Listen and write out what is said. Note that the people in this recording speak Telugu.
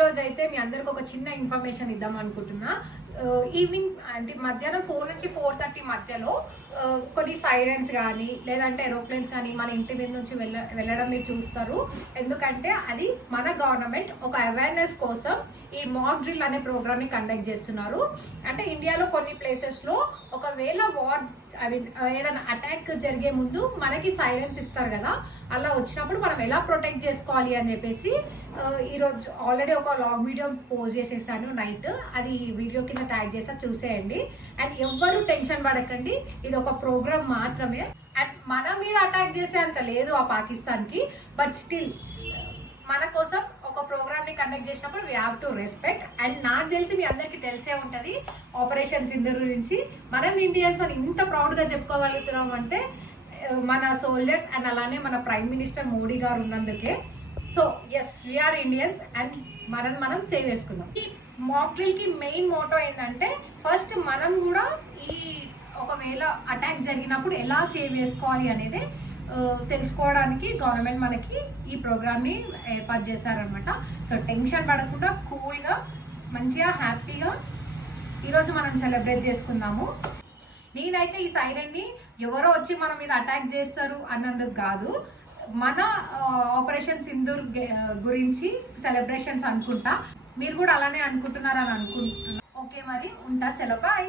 రోజు అయితే మీ అందరికి ఒక చిన్న ఇన్ఫర్మేషన్ ఇద్దాం అనుకుంటున్నా. ఈవినింగ్ అంటే మధ్యాహ్నం 4 నుంచి 4:30 మధ్యలో కొన్ని సైరన్స్ కానీ లేదంటే ఏరోప్లేన్స్ కానీ మన ఇంటి మీద నుంచి వెళ్ళడం మీరు చూస్తారు. ఎందుకంటే అది మన గవర్నమెంట్ ఒక అవేర్నెస్ కోసం ఈ మాక్ డ్రిల్ అనే ప్రోగ్రామ్ని కండక్ట్ చేస్తున్నారు. అంటే ఇండియాలో కొన్ని ప్లేసెస్లో ఒకవేళ వార్ ఏదైనా అటాక్ జరిగే ముందు మనకి సైరన్స్ ఇస్తారు కదా, అలా వచ్చినప్పుడు మనం ఎలా ప్రొటెక్ట్ చేసుకోవాలి అని చెప్పేసి ఈరోజు ఆల్రెడీ ఒక లాంగ్ వీడియో పోస్ట్ చేసేసాను నైట్. అది వీడియో కింద ట్యాగ్ చేసా, చూసేయండి. అండ్ ఎవ్వరు టెన్షన్ పడకండి, ఇది ఒక ప్రోగ్రామ్ మాత్రమే. అండ్ మన మీద అటాక్ చేసే అంత లేదు ఆ పాకిస్తాన్కి, బట్ స్టిల్ మన కోసం ఒక ప్రోగ్రామ్ని కండక్ట్ చేసినప్పుడు we have to respect. And నాకు తెలిసి మీ అందరికీ తెలిసే ఉంటుంది ఆపరేషన్ సింధూర్ గురించి. మనం ఇండియన్స్ అని ఇంత ప్రౌడ్గా చెప్పుకోగలుగుతున్నాం అంటే మన సోల్జర్స్ అండ్ అలానే మన ప్రైమ్ మినిస్టర్ మోడీ గారు ఉన్నందుకే. So yes, we are Indians and మనం సేవ్ చేసుకుందాం. ఈ మాక్ డ్రిల్కి మెయిన్ మోటో ఏంటంటే ఫస్ట్ మనం కూడా ఈ ఒకవేళ అటాక్ జరిగినప్పుడు ఎలా సేవ్ చేసుకోవాలి అనేది తెలుసుకోవడానికి గవర్నమెంట్ మనకి ఈ ప్రోగ్రామ్ని ఏర్పాటు చేశారనమాట. సో టెన్షన్ పడకుండా కూల్గా మంచిగా హ్యాపీగా ఈరోజు మనం సెలబ్రేట్ చేసుకుందాము. నేనైతే ఈ సైరన్ని ఎవరో వచ్చి మన మీద అటాక్ చేస్తారు అన్నందుకు కాదు, మన ఆపరేషన్ సింధూర్ గురించి సెలబ్రేషన్స్ అనుకుంటా. మీరు కూడా అలానే అనుకుంటున్నారని అనుకుంటున్నా. ఓకే, మరి ఉంటా, చలో బాయ్.